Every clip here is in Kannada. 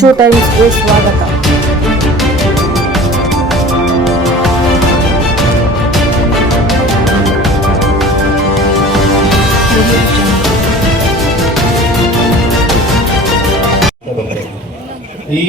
ಕಿಚ್ಚು ಟೈಮ್ಸ್ಗೆ ಸ್ವಾಗತ. ಈ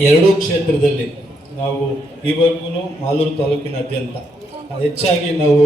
ಎರಡೂ ಕ್ಷೇತ್ರದಲ್ಲಿ ನಾವು ಈವರೆಗೂ ಮಾಲೂರು ತಾಲೂಕಿನಾದ್ಯಂತ ಹೆಚ್ಚಾಗಿ ನಾವು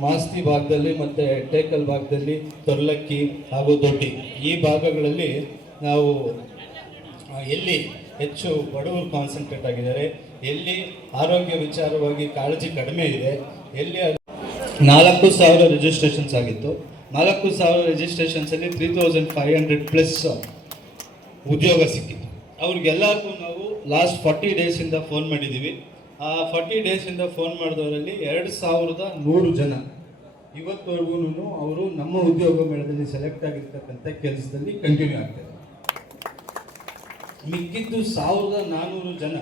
ಮಾಸ್ತಿ ಭಾಗದಲ್ಲಿ ಮತ್ತು ಟೇಕಲ್ ಭಾಗದಲ್ಲಿ ತೊರ್ಲಕ್ಕಿ ಹಾಗೂ ದೊಡ್ಡಿ ಈ ಭಾಗಗಳಲ್ಲಿ ನಾವು ಎಲ್ಲಿ ಹೆಚ್ಚು ಬಡವರು ಕಾನ್ಸಂಟ್ರೇಟ್ ಆಗಿದ್ದಾರೆ, ಎಲ್ಲಿ ಆರೋಗ್ಯ ವಿಚಾರವಾಗಿ ಕಾಳಜಿ ಕಡಿಮೆ ಇದೆ, ಎಲ್ಲಿ ನಾಲ್ಕು ಸಾವಿರ ರಿಜಿಸ್ಟ್ರೇಷನ್ಸ್ ಆಗಿತ್ತು. ನಾಲ್ಕು ಸಾವಿರ ರಿಜಿಸ್ಟ್ರೇಷನ್ಸಲ್ಲಿ three thousand five hundred plus ಉದ್ಯೋಗ ಸಿಕ್ಕಿತ್ತು. ಅವ್ರಿಗೆಲ್ಲರಿಗೂ ನಾವು ಲಾಸ್ಟ್ ಫಾರ್ಟಿ ಡೇಸಿಂದ ಫೋನ್ ಮಾಡಿದ್ದೀವಿ ಆ ಫಾರ್ಟಿ ಡೇಸಿಂದ ಫೋನ್ ಮಾಡಿದವರಲ್ಲಿ ಎರಡು ಸಾವಿರದ ನೂರು ಜನ. ಇವತ್ತವರೆಗೂ ಅವರು ನಮ್ಮ ಉದ್ಯೋಗ ಮೇಳದಲ್ಲಿ ಸೆಲೆಕ್ಟ್ ಆಗಿರ್ತಕ್ಕಂಥ ಕೆಲಸದಲ್ಲಿ ಕಂಟಿನ್ಯೂ ಆಗ್ತಾರೆ. ಮಿಕ್ಕಿದ್ದು ಸಾವಿರದ ನಾನ್ನೂರು ಜನ.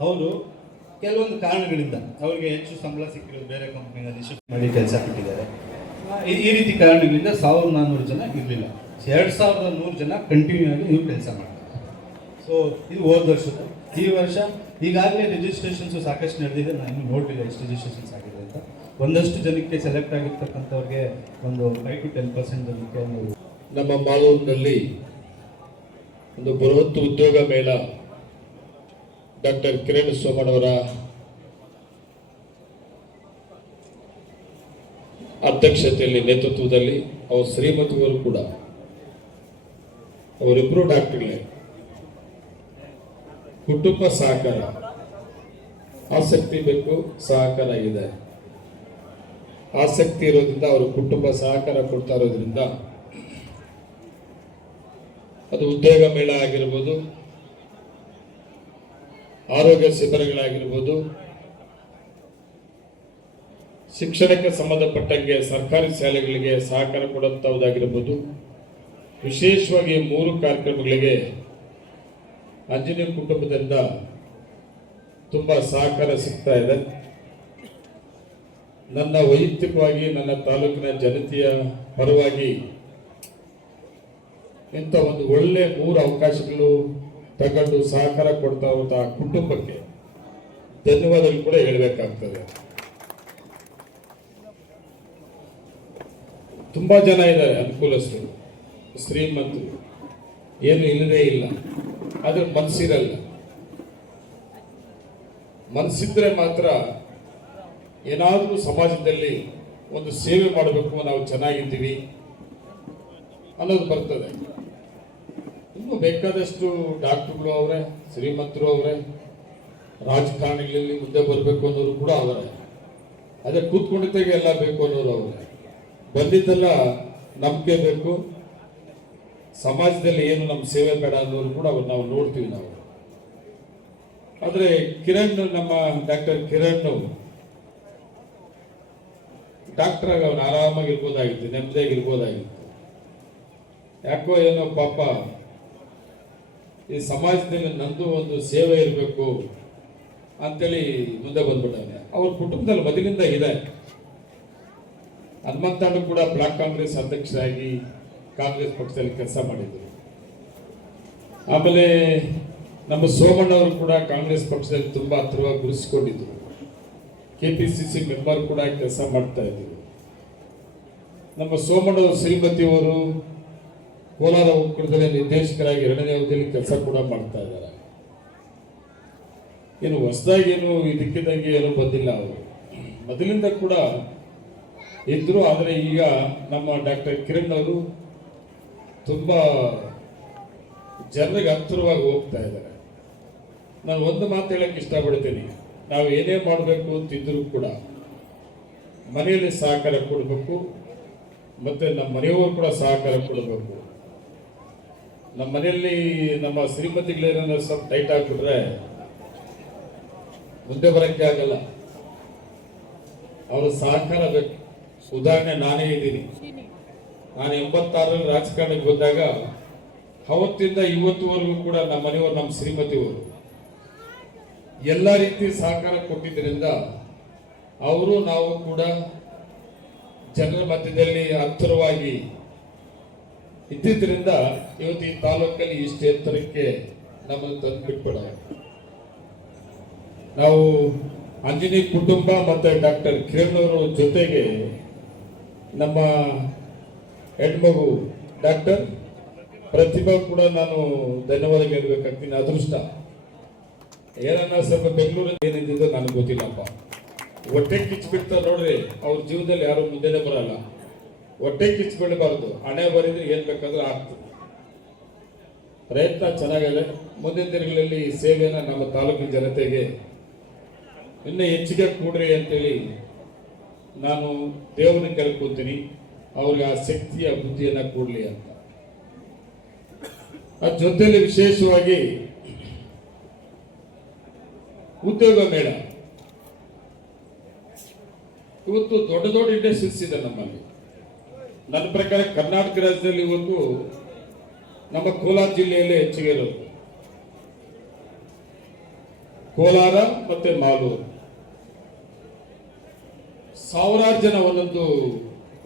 ಅವರು ಕೆಲವೊಂದು ಕಾರಣಗಳಿಂದ ಅವರಿಗೆ ಹೆಚ್ಚು ಸಂಬಳ ಸಿಕ್ಕಿರೋದು ಬೇರೆ ಕಂಪ್ನಿನಲ್ಲಿ ಶಿಫ್ಟ್ ಮಾಡಿ ಕೆಲಸ ಕೊಟ್ಟಿದ್ದಾರೆ. ಆ, ಈ- ರೀತಿ ಕಾರಣಗಳಿಂದ ಸಾವಿರದ ನಾನ್ನೂರು ಜನ ಇರಲಿಲ್ಲ. ಎರಡು ಸಾವಿರದ ನೂರು ಜನ ಕಂಟಿನ್ಯೂ ಆಗಿ ಇವ್ರು ಕೆಲಸ ಮಾಡ್ತಾರೆ. ಸೊ ಇದು ಹೋದ ವರ್ಷದ ಈ ವರ್ಷ ಈಗಾಗಲೇ ರಿಜಿಸ್ಟ್ರೇಷನ್ಸು ಸಾಕಷ್ಟು ನಡೆದಿದೆ. ನಾನು ಇನ್ನೂ ನೋಡಿಲ್ಲ ಎಷ್ಟು ರಿಜಿಸ್ಟ್ರೇಷನ್ಸ್ ಆಗಿದೆ ಅಂತ. ಒಂದಷ್ಟು ಜನಕ್ಕೆ ಸೆಲೆಕ್ಟ್ ಆಗಿರ್ತಕ್ಕಂಥವ್ರಿಗೆ ಒಂದು ಫೈವ್ ಟು ಟೆನ್ ಪರ್ಸೆಂಟ್ ಜನಕ್ಕೆ ನಮ್ಮ ಮಾಲೂರಿನಲ್ಲಿ ಒಂದು ಬೃಹತ್ ಉದ್ಯೋಗ ಮೇಳ. ಡಾಕ್ಟರ್ ಕಿರಣ್ ಸೋಮಣ್ಣವರ ಅಧ್ಯಕ್ಷತೆಯಲ್ಲಿ ನೇತೃತ್ವದಲ್ಲಿ ಅವರು ಶ್ರೀಮತಿಯವರು ಕೂಡ ಅವರಿಬ್ಬರು ಡಾಕ್ಟರ್ಗಳೇ. ಕುಟುಂಬ ಸಹಕಾರ. ಆಸಕ್ತಿ ಬೇಕು, ಸಹಕಾರ ಇದೆ. ಆಸಕ್ತಿ ಇರೋದ್ರಿಂದ ಅವರು ಕುಟುಂಬ ಸಹಕಾರ ಕೊಡ್ತಾ ಇರೋದ್ರಿಂದ ಅದು ಉದ್ಯೋಗ ಮೇಳ ಆಗಿರ್ಬೋದು, ಆರೋಗ್ಯ ಶಿಬಿರಗಳಾಗಿರ್ಬೋದು ಶಿಕ್ಷಣಕ್ಕೆ ಸಂಬಂಧಪಟ್ಟಂಗೆ ಸರ್ಕಾರಿ ಶಾಲೆಗಳಿಗೆ ಸಹಕಾರ ಕೊಡುವಂಥದ್ದಾಗಿರ್ಬೋದು ವಿಶೇಷವಾಗಿ ಮೂರು ಕಾರ್ಯಕ್ರಮಗಳಿಗೆ ಆಂಜನೇಯ ಕುಟುಂಬದಿಂದ ತುಂಬ ಸಹಕಾರ ಸಿಗ್ತಾ ಇದೆ. ನನ್ನ ವೈಯಕ್ತಿಕವಾಗಿ ನನ್ನ ತಾಲೂಕಿನ ಜನತೆಯ ಪರವಾಗಿ ಇಂಥ ಒಂದು ಒಳ್ಳೆ ಮೂರು ಅವಕಾಶಗಳು ತಗೊಂಡು ಸಹಕಾರ ಕೊಡ್ತಾವಂತ ಕುಟುಂಬಕ್ಕೆ ಧನ್ಯವಾದಗಳು ಕೂಡ ಹೇಳಬೇಕಾಗ್ತದೆ. ತುಂಬಾ ಜನ ಇದ್ದಾರೆ ಅನುಕೂಲಸ್ಥರು, ಶ್ರೀಮಂತರು. ಏನು ಇಲ್ಲದೇ ಇಲ್ಲ. ಆದ್ರೆ ಮನ್ಸಿರಲ್ಲ. ಮನಸ್ಸಿದ್ರೆ ಮಾತ್ರ ಏನಾದರೂ ಸಮಾಜದಲ್ಲಿ ಒಂದು ಸೇವೆ ಮಾಡಬೇಕು, ನಾವು ಚೆನ್ನಾಗಿದ್ದೀವಿ ಅನ್ನೋದು ಬರ್ತದೆ. ಇನ್ನು ಬೇಕಾದಷ್ಟು ಡಾಕ್ಟರ್ಗಳು ಅವರೇ, ಶ್ರೀಮಂತರು ಅವರೇ, ರಾಜಕಾರಣಿಗಳಲ್ಲಿ ಮುಂದೆ ಬರಬೇಕು ಅನ್ನೋರು ಕೂಡ ಅವರೇ. ಅದೇ ಕೂತ್ಕೊಂಡಿದ್ದಾಗ ಎಲ್ಲ ಬೇಕು ಅನ್ನೋರು ಅವರೇ. ಬಂದಿದ್ದೆಲ್ಲ ನಂಬಿಕೆ ಬೇಕು. ಸಮಾಜದಲ್ಲಿ ಏನು ನಮ್ಮ ಸೇವೆ ಬೇಡ ಅನ್ನೋರು ಕೂಡ ಅವ್ರು ನಾವು ನೋಡ್ತೀವಿ ನಾವು. ಆದರೆ ಕಿರಣ್ ನಮ್ಮ ಡಾಕ್ಟರ್ ಕಿರಣ್ ಡಾಕ್ಟರ್ ಆಗಿ ಅವನು ಆರಾಮಾಗಿರ್ಬೋದಾಗಿತ್ತು, ನೆಮ್ಮದಿಯಾಗಿರ್ಬೋದಾಗಿತ್ತು. ಯಾಕೋ ಏನೋ ಪಾಪ ಈ ಸಮಾಜದಲ್ಲಿ ನಂದು ಒಂದು ಸೇವೆ ಇರಬೇಕು ಅಂತೇಳಿ ಮುಂದೆ ಬಂದ್ಬಿಟ್ಟಾನೆ ಅವ್ರ ಕುಟುಂಬದಲ್ಲಿ ಮೊದಲಿಂದ ಇದೆ. ಹನುಮಂತಣ್ಣ ಕೂಡ ಬ್ಲಾಕ್ ಕಾಂಗ್ರೆಸ್ ಅಧ್ಯಕ್ಷರಾಗಿ ಕಾಂಗ್ರೆಸ್ ಪಕ್ಷದಲ್ಲಿ ಕೆಲಸ ಮಾಡಿದ್ರು. ಆಮೇಲೆ ನಮ್ಮ ಸೋಮಣ್ಣವರು ಕೂಡ ಕಾಂಗ್ರೆಸ್ ಪಕ್ಷದಲ್ಲಿ ತುಂಬಾ ಹತ್ತಿರವಾಗಿ ಗುರುಸ್ಕೊಂಡಿದ್ರು K P C C member ಕೂಡ ಕೆಲಸ ಮಾಡ್ತಾ ಇದ್ರು. ನಮ್ಮ ಸೋಮಣ್ಣವರು ಶ್ರೀಮತಿಯವರು ಕೋಲಾರ ಒಕ್ಕೂಟದಲ್ಲಿ ನಿರ್ದೇಶಕರಾಗಿ ಎರಡನೇ ಅವಧಿಯಲ್ಲಿ ಕೆಲಸ ಕೂಡ ಮಾಡ್ತಾ ಇದ್ದಾರೆ. ಏನು ಹೊಸದಾಗಿ ಏನು ಇದಕ್ಕಿದ್ದಂಗೆ ಏನು ಬಂದಿಲ್ಲ ಅವರು. ಮೊದಲಿಂದ ಕೂಡ ಇದ್ರು, ಆದರೆ ಈಗ ನಮ್ಮ ಡಾಕ್ಟರ್ ಕಿರಣ್ ಅವರು ತುಂಬಾ ಜನರಿಗೆ ಹತ್ತಿರವಾಗಿ ಹೋಗ್ತಾ ಇದ್ದಾರೆ. ನಾನು ಒಂದು ಮಾತು ಹೇಳಕ್ಕೆ ಇಷ್ಟಪಡ್ತೀನಿ. ನಾವು ಏನೇ ಮಾಡಬೇಕು ಅಂತಿದ್ರು ಕೂಡ ಮನೆಯಲ್ಲಿ ಸಹಕಾರ ಕೊಡಬೇಕು, ಮತ್ತೆ ನಮ್ಮ ಮನೆಯವರು ಕೂಡ ಸಹಕಾರ ಕೊಡಬೇಕು. ನಮ್ಮ ಮನೆಯಲ್ಲಿ ನಮ್ಮ ಶ್ರೀಮತಿಗಳೇನಾದ್ರು ಸ್ವಲ್ಪ ಟೈಟ್ ಆಗಿಬಿಟ್ರೆ ಮುಂದೆ ಬರಕ್ಕೆ ಆಗಲ್ಲ. ಅವರು ಸಹಕಾರ ಬೇಕು. ಉದಾಹರಣೆ ನಾನೇ ಇದ್ದೀನಿ. ನಾನು ಎಂಬತ್ತಾರರಲ್ಲಿ ರಾಜಕಾರಣಕ್ಕೆ ಬಂದಾಗ ಅವತ್ತಿಂದ ಇವತ್ತುವರೆಗೂ ಕೂಡ ನಮ್ಮ ಮನೆಯವರು ನಮ್ಮ ಶ್ರೀಮತಿಯವರು. ಎಲ್ಲ ರೀತಿ ಸಹಕಾರ ಕೊಟ್ಟಿದ್ದರಿಂದ ಅವರು, ನಾವು ಕೂಡ ಜನರ ಮಧ್ಯದಲ್ಲಿ ಹತ್ತಿರವಾಗಿ ಇದ್ದಿದ್ದರಿಂದ ಇವತ್ತು ಈ ತಾಲೂಕಲ್ಲಿ ಇಷ್ಟು ಎತ್ತರಕ್ಕೆ ನಮ್ಮನ್ನು ತಂದು ನಾವು ಅಂಜನಿ ಕುಟುಂಬ ಮತ್ತು ಡಾಕ್ಟರ್ ಕಿರಣ್ ಅವರ ಜೊತೆಗೆ ನಮ್ಮ ಹೆಣ್ಮಗು ಡಾಕ್ಟರ್ ಪ್ರತಿಭಾ ಕೂಡ ನಾನು ಧನ್ಯವಾದ ಹೇಳ್ಬೇಕಾಗ್ತೀನಿ. ಅದೃಷ್ಟ. ಏನನ್ನ ಸ್ವಲ್ಪ ಬೆಂಗಳೂರಲ್ಲಿ ಏನಿದ್ದು ನನಗೆ ಗೊತ್ತಿಲ್ಲಪ್ಪ. ಹೊಟ್ಟೆ ಕಿಚ್ಚಿಬಿಡ್ತಾ ನೋಡ್ರಿ, ಅವ್ರ ಜೀವನದಲ್ಲಿ ಯಾರು ಮುಂದೆನೆ ಬರಲ್ಲ. ಹೊಟ್ಟೆ ಕಿಚ್ಚಿಬಿಡಬಾರ್ದು ಹಣೆ ಬರಿದ್ರೆ ಏನ್ ಬೇಕಾದ್ರೂ ಆಗ್ತದೆ. ಪ್ರಯತ್ನ ಚೆನ್ನಾಗಿದೆ. ಮುಂದಿನ ದಿನಗಳಲ್ಲಿ ಈ ಸೇವೆಯನ್ನು ನಮ್ಮ ತಾಲೂಕಿನ ಜನತೆಗೆ ಇನ್ನೂ ಹೆಚ್ಚಿಗೆ ಕೂಡ್ರಿ ಅಂತೇಳಿ ನಾನು ದೇವರನ್ನ ಕೇಳ್ಕೊತೀನಿ. ಅವ್ರಿಗೆ ಆ ಶಕ್ತಿಯ ಬುದ್ಧಿಯನ್ನ ಕೊಡ್ಲಿ ಅಂತ. ಅದ್ರ ಜೊತೆಯಲ್ಲಿ ವಿಶೇಷವಾಗಿ ಉದ್ಯೋಗ ಮೇಳ. ಇವತ್ತು ದೊಡ್ಡ ದೊಡ್ಡ ಇಂಡಸ್ಟ್ರೀಸ್ ಇದೆ ನಮ್ಮಲ್ಲಿ. ನನ್ನ ಪ್ರಕಾರ ಕರ್ನಾಟಕ ರಾಜ್ಯದಲ್ಲಿ ಇವತ್ತು ನಮ್ಮ ಕೋಲಾರ ಜಿಲ್ಲೆಯಲ್ಲೇ ಹೆಚ್ಚಿಗೆ ಇರೋದು. ಕೋಲಾರ ಮತ್ತೆ ಮಾಲೂರು. ಸಾವಿರಾರು ಜನ ಒಂದೊಂದು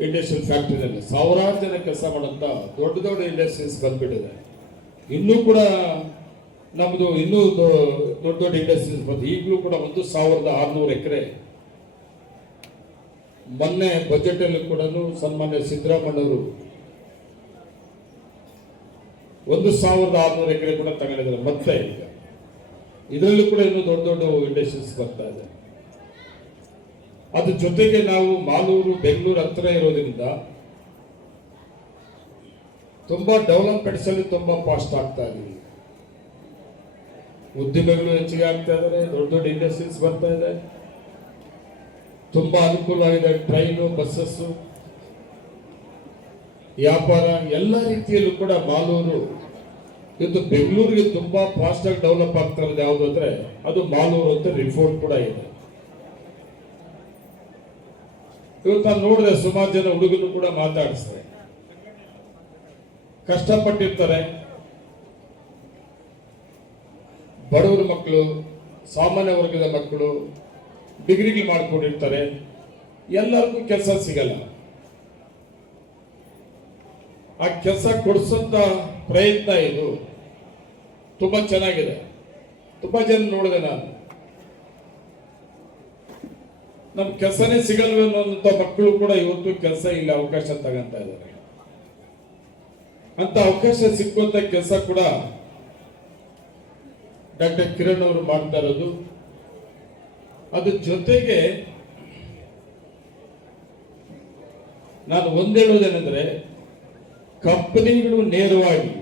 ಇಂಡಸ್ಟ್ರಿಯಲ್ ಫ್ಯಾಕ್ಟರಿನಲ್ಲಿ ಸಾವಿರಾರು ಜನ ಕೆಲಸ ಮಾಡೋಂಥ ದೊಡ್ಡ ದೊಡ್ಡ ಇಂಡಸ್ಟ್ರೀಸ್ ಬಂದ್ಬಿಟ್ಟಿದೆ. ಇನ್ನೂ ಕೂಡ ನಮ್ಮದು ಇನ್ನೂ ದೊಡ್ಡ ದೊಡ್ಡ ಇಂಡಸ್ಟ್ರೀಸ್ ಬಂದು ಈಗಲೂ ಕೂಡ ಒಂದು ಸಾವಿರದ ಆರುನೂರು ಎಕರೆ ಮೊನ್ನೆ ಬಜೆಟ್ ಅಲ್ಲಿ ಕೂಡ ಸನ್ಮಾನ್ಯ ಸಿದ್ದರಾಮಣ್ಣವರು ಒಂದು ಸಾವಿರದ ಆರುನೂರು ಎಕರೆ ಕೂಡ ತಗೊಂಡಿದ್ದಾರೆ, ಮತ್ತೆ ಈಗ ಇದರಲ್ಲೂ ಕೂಡ ಇನ್ನು ದೊಡ್ಡ ದೊಡ್ಡ ಇಂಡಸ್ಟ್ರೀಸ್ ಬರ್ತಾ ಇದೆ. ಅದ್ರ ಜೊತೆಗೆ ನಾವು ಮಾಲೂರು, ಬೆಂಗಳೂರು ಹತ್ರ ಇರೋದ್ರಿಂದ ತುಂಬಾ ಡೆವಲಪ್ಮೆಂಟ್ಸ್ ಅಲ್ಲಿ ತುಂಬಾ ಫಾಸ್ಟ್ ಆಗ್ತಾ ಇದೀವಿ ಉದ್ಯಮಗಳು ಹೆಚ್ಚಿಗೆ ಆಗ್ತಾ ಇದ್ದಾರೆ ದೊಡ್ಡ ದೊಡ್ಡ ಇಂಡಸ್ಟ್ರೀಸ್ ಬರ್ತಾ ಇದೆ. ತುಂಬಾ ಅನುಕೂಲವಾಗಿದೆ. ಟ್ರೈನು, ಬಸ್ಸಸ್ಸು, ವ್ಯಾಪಾರ, ಎಲ್ಲ ರೀತಿಯಲ್ಲೂ ಕೂಡ ಮಾಲೂರು ಇವತ್ತು ಬೆಂಗಳೂರಿಗೆ ತುಂಬಾ ಫಾಸ್ಟ್ ಆಗಿ ಡೆವಲಪ್ ಆಗ್ತಾ ಇರೋದು ಯಾವುದು ಅಂದ್ರೆ ಅದು ಮಾಲೂರು ಅಂತ ರಿಪೋರ್ಟ್ ಕೂಡ ಇದೆ. ಇವತ್ತು ನಾನು ನೋಡಿದೆ, ಸುಮಾರು ಜನ ಹುಡುಗರು ಕೂಡ ಮಾತಾಡಿಸ್ತಾರೆ. ಕಷ್ಟಪಟ್ಟಿರ್ತಾರೆ. ಬಡವರ ಮಕ್ಕಳು, ಸಾಮಾನ್ಯ ವರ್ಗದ ಮಕ್ಕಳು ಡಿಗ್ರಿಗಳು ಮಾಡ್ಕೊಂಡಿರ್ತಾರೆ. ಎಲ್ಲರಿಗೂ ಕೆಲಸ ಸಿಗಲ್ಲ. ಆ ಕೆಲಸ ಕೊಡಿಸಂತ ಪ್ರಯತ್ನ ಇದು. ತುಂಬಾ ಚೆನ್ನಾಗಿದೆ. ತುಂಬಾ ಜನ ನೋಡಿದೆ ನಾನು. ನಮ್ ಕೆಲಸನೇ ಸಿಗಲ್ವೇ ಅನ್ನೋಂಥ ಮಕ್ಕಳು ಕೂಡ ಇವತ್ತು ಕೆಲಸ ಇಲ್ಲ, ಅವಕಾಶ ತಗಂತ ಇದ್ದಾರೆ. ಅಂತ ಅವಕಾಶ ಸಿಕ್ಕುವಂತ ಕೆಲಸ ಕೂಡ ಡಾಕ್ಟರ್ ಕಿರಣ್ ಅವರು ಮಾಡ್ತಾ ಇರೋದು. ಅದ್ರ ಜೊತೆಗೆ ನಾನು ಒಂದೇಳೋದೇನೆಂದ್ರೆ ಕಂಪನಿಗಳು ನೇರವಾಗಿ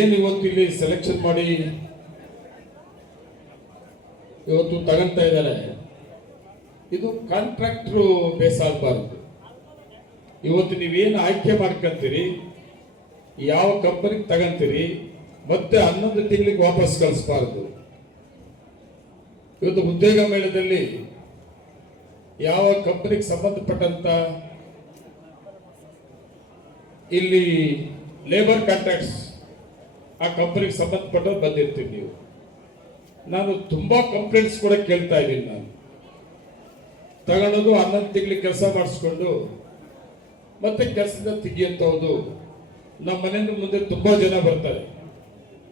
ಏನು ಇವತ್ತು ಇಲ್ಲಿ ಸೆಲೆಕ್ಷನ್ ಮಾಡಿ ಇವತ್ತು ತಗೊಂತ ಇದ್ದಾರೆ, ಇದು ಕಾಂಟ್ರಾಕ್ಟ್ರು ಬೇಸ್ ಆಗಬಾರ್ದು ಇವತ್ತು ನೀವೇನು ಆಯ್ಕೆ ಮಾಡ್ಕೊಂತೀರಿ, ಯಾವ ಕಂಪನಿಗೆ ತಗೊಂತೀರಿ, ಮತ್ತೆ ಹನ್ನೊಂದು ತಿಂಗಳಿಗೆ ವಾಪಸ್ ಕಳಿಸ್ಬಾರ್ದು. ಇವತ್ತು ಉದ್ಯೋಗ ಮೇಳದಲ್ಲಿ ಯಾವ ಕಂಪನಿಗೆ ಸಂಬಂಧಪಟ್ಟಂತ ಇಲ್ಲಿ ಲೇಬರ್ ಕಾಂಟ್ರಾಕ್ಟ್ಸ್ ಆ ಕಂಪನಿಗೆ ಸಂಬಂಧಪಟ್ಟವ್ರು ಬಂದಿರ್ತೀವಿ ನೀವು. ನಾನು ತುಂಬಾ ಕಂಪ್ಲೇಂಟ್ಸ್ ಕೂಡ ಕೇಳ್ತಾ ಇದ್ದೀನಿ ನಾನು. ತಗೊಳ್ಳೋದು ಹನ್ನೊಂದು ತಿಂಗಳಿಗೆ ಕೆಲಸ ಮಾಡಿಸ್ಕೊಂಡು ಮತ್ತೆ ಅಂತ ತೆಗಿಯಂತವ್ದು ನಮ್ಮ ಮನೆಯಿಂದ ಮುಂದೆ ತುಂಬಾ ಜನ ಬರ್ತಾರೆ.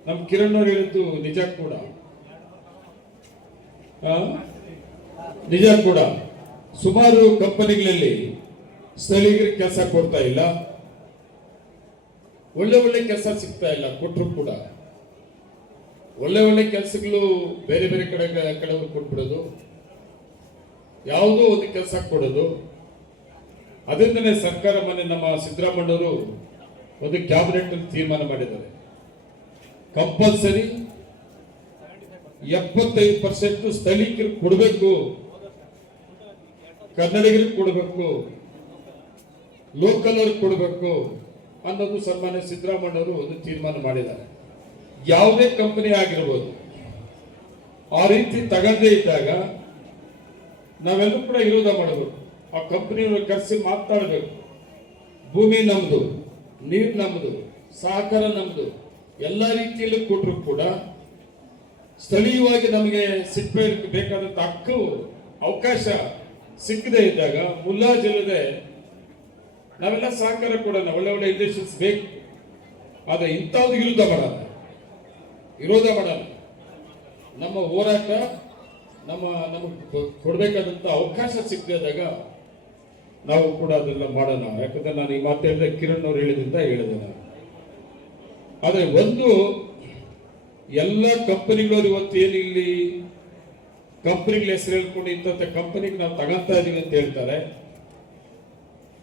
ನಮ್ಮ ಕಿರಣ್ ಅವ್ರು ಹೇಳಿದ್ದು ನಿಜ ಕೂಡ? ನಿಜ ಕೂಡ. ಸುಮಾರು ಕಂಪನಿಗಳಲ್ಲಿ ಸ್ಥಳೀಯರಿಗೆ ಕೆಲಸ ಕೊಡ್ತಾ ಇಲ್ಲ. ಒಳ್ಳೆ ಒಳ್ಳೆ ಕೆಲಸ ಸಿಗ್ತಾ ಇಲ್ಲ ಕೊಟ್ಟರು ಕೂಡ. ಒಳ್ಳೆ ಒಳ್ಳೆ ಕೆಲಸಗಳು ಬೇರೆ ಬೇರೆ ಕಡೆ, ಕಡೆಯವರು ಕೊಟ್ಬಿಡೋದು. ಯಾವುದೋ ಒಂದು ಕೆಲಸ ಕೊಡೋದು. ಅದರಿಂದನೇ ಸರ್ಕಾರ ಮನೆ ನಮ್ಮ ಸಿದ್ದರಾಮಣ್ಣವರು ಒಂದು ಕ್ಯಾಬಿನೆಟ್ ತೀರ್ಮಾನ ಮಾಡಿದ್ದಾರೆ. ಕಂಪಲ್ಸರಿ ಎಪ್ಪತ್ತೈದು ಪರ್ಸೆಂಟ್ ಸ್ಥಳೀಕರಿಗೆ ಕೊಡಬೇಕು. ಕನ್ನಡಿಗರಿಗೆ ಕೊಡಬೇಕು. ಲೋಕಲ್ ಅವ್ರಿಗೆ ಕೊಡಬೇಕು ಅನ್ನೋದು ಸನ್ಮಾನ್ಯ ಸಿದ್ದರಾಮಣ್ಣವರು ಒಂದು ತೀರ್ಮಾನ ಮಾಡಿದ್ದಾರೆ. ಯಾವುದೇ ಕಂಪನಿ ಆಗಿರ್ಬೋದು, ಆ ರೀತಿ ತಗದೇ ಇದ್ದಾಗ ನಾವೆಲ್ಲರೂ ಕೂಡ ವಿರೋಧ ಮಾಡಬೇಕು. ಆ ಕಂಪನಿಯವ್ರ ಕರೆಸಿ ಮಾತಾಡಬೇಕು. ಭೂಮಿ ನಮ್ಮದು ನೀರು ನಮ್ಮದು ಸಹಕಾರ ನಮ್ಮದು ಎಲ್ಲ ರೀತಿಯಲ್ಲೂ ಕೊಟ್ಟರು ಕೂಡ ಸ್ಥಳೀಯವಾಗಿ ನಮಗೆ ಸಿಗ್ಬೇಕು ಬೇಕಾದಂತ ಹಕ್ಕು, ಅವಕಾಶ ಸಿಕ್ಕದೇ ಇದ್ದಾಗ ಮುಲಾಜಿಲ್ಲದೆ ನಾವೆಲ್ಲ ಸಹಕಾರ ಕೊಡೋಣ, ಒಳ್ಳೆ ಒಳ್ಳೆ ಇಂಡಸ್ಟ್ರೀಸ್ ಬೇಕು. ಆದರೆ ಇಂಥವ್ದು ವಿರುದ್ಧ ಮಾಡಲ್ಲ ವಿರೋಧ ಮಾಡಲ್ಲ ನಮ್ಮ ಹೋರಾಟ, ನಮ್ಮ, ನಮಗೆ ಕೊಡಬೇಕಾದಂಥ ಅವಕಾಶ ಸಿಕ್ಕದಾಗ ನಾವು ಕೂಡ ಅದೆಲ್ಲ ಮಾಡೋಣ. ಯಾಕಂದ್ರೆ ನಾನು ಈ ಮಾತು ಹೇಳಿದ್ರೆ ಕಿರಣ್ ಅವ್ರು ಹೇಳಿದ್ರಿಂದ ಹೇಳಿದೆ ನಾನು. ಆದರೆ ಒಂದು ಎಲ್ಲ ಕಂಪನಿಗಳವ್ರು ಇವತ್ತು ಏನಿಲ್ಲಿ ಕಂಪನಿಗಳ ಹೆಸರು ಹೇಳ್ಕೊಂಡು ಇಂಥ ಕಂಪನಿಗೆ ನಾವು ತಗೊಂತಾ ಇದೀವಿ ಅಂತ ಹೇಳ್ತಾರೆ.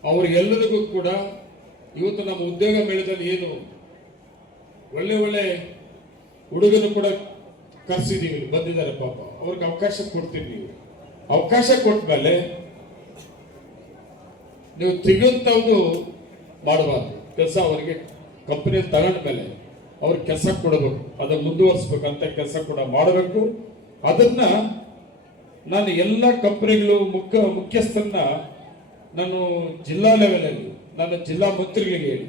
ಅವ್ರಿಗೆಲ್ಲರಿಗೂ ಕೂಡ ಇವತ್ತು ನಮ್ಮ ಉದ್ಯೋಗ ಮೇಳದಲ್ಲಿ ಏನು ಒಳ್ಳೆ ಒಳ್ಳೆ ಹುಡುಗರು ಕೂಡ ಕರೆಸಿದ್ದೀವಿ ಬಂದಿದ್ದಾರೆ ಪಾಪ. ಅವ್ರಿಗೆ ಅವಕಾಶ ಕೊಡ್ತೀವಿ ನೀವು. ಅವಕಾಶ ಕೊಟ್ಮೇಲೆ ನೀವು ತೆಗೆಯುವಂಥದ್ದು ಮಾಡಬಾರ್ದು. ಕೆಲಸ ಅವರಿಗೆ ಕಂಪನಿ ತಗೊಂಡ್ಮೇಲೆ. ಅವ್ರಿಗೆ ಕೆಲಸ ಕೊಡಬೇಕು. ಅದನ್ನ ಮುಂದುವರಿಸ್ಬೇಕಂತ ಕೆಲಸ ಕೂಡ ಮಾಡಬೇಕು. ಅದನ್ನ ನಾನು ಎಲ್ಲ ಕಂಪನಿಗಳು ಮುಖ್ಯ, ಮುಖ್ಯಸ್ಥರನ್ನ ನಾನು ಜಿಲ್ಲಾ ಲೆವೆಲಲ್ಲಿ ನನ್ನ ಜಿಲ್ಲಾ ಮಂತ್ರಿಗಳಿಗೆ ಹೇಳಿ.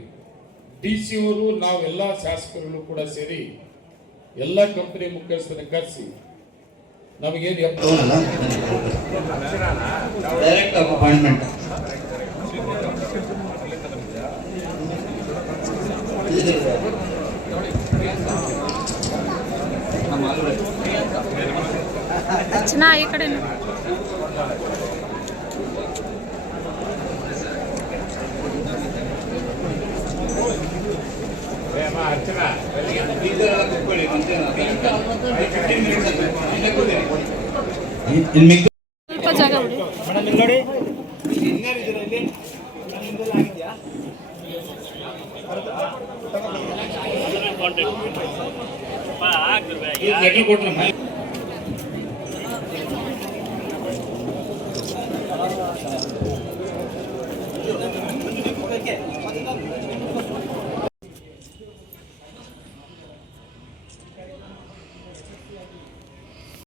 ಡಿ ಸಿ ಅವರು ನಾವೆಲ್ಲ ಶಾಸಕರುಗಳು ಕೂಡ ಸೇರಿ ಎಲ್ಲ ಕಂಪನಿ ಮುಖ್ಯಸ್ಥರ ಕರೆಸಿ, ನಮಗೇನು ಡೈರೆಕ್ಟ್ ಅಪಾಯಿಂಟ್ಮೆಂಟ್ ಅರ್ಚನಾ ಈ ಕಡೆ ಇನ್ನು ಸ್ವಲ್ಪ ಜಾಗ ಬಿಡಿ ಲೆಟರ್ ಕೊಟ್ರಮ್ಮ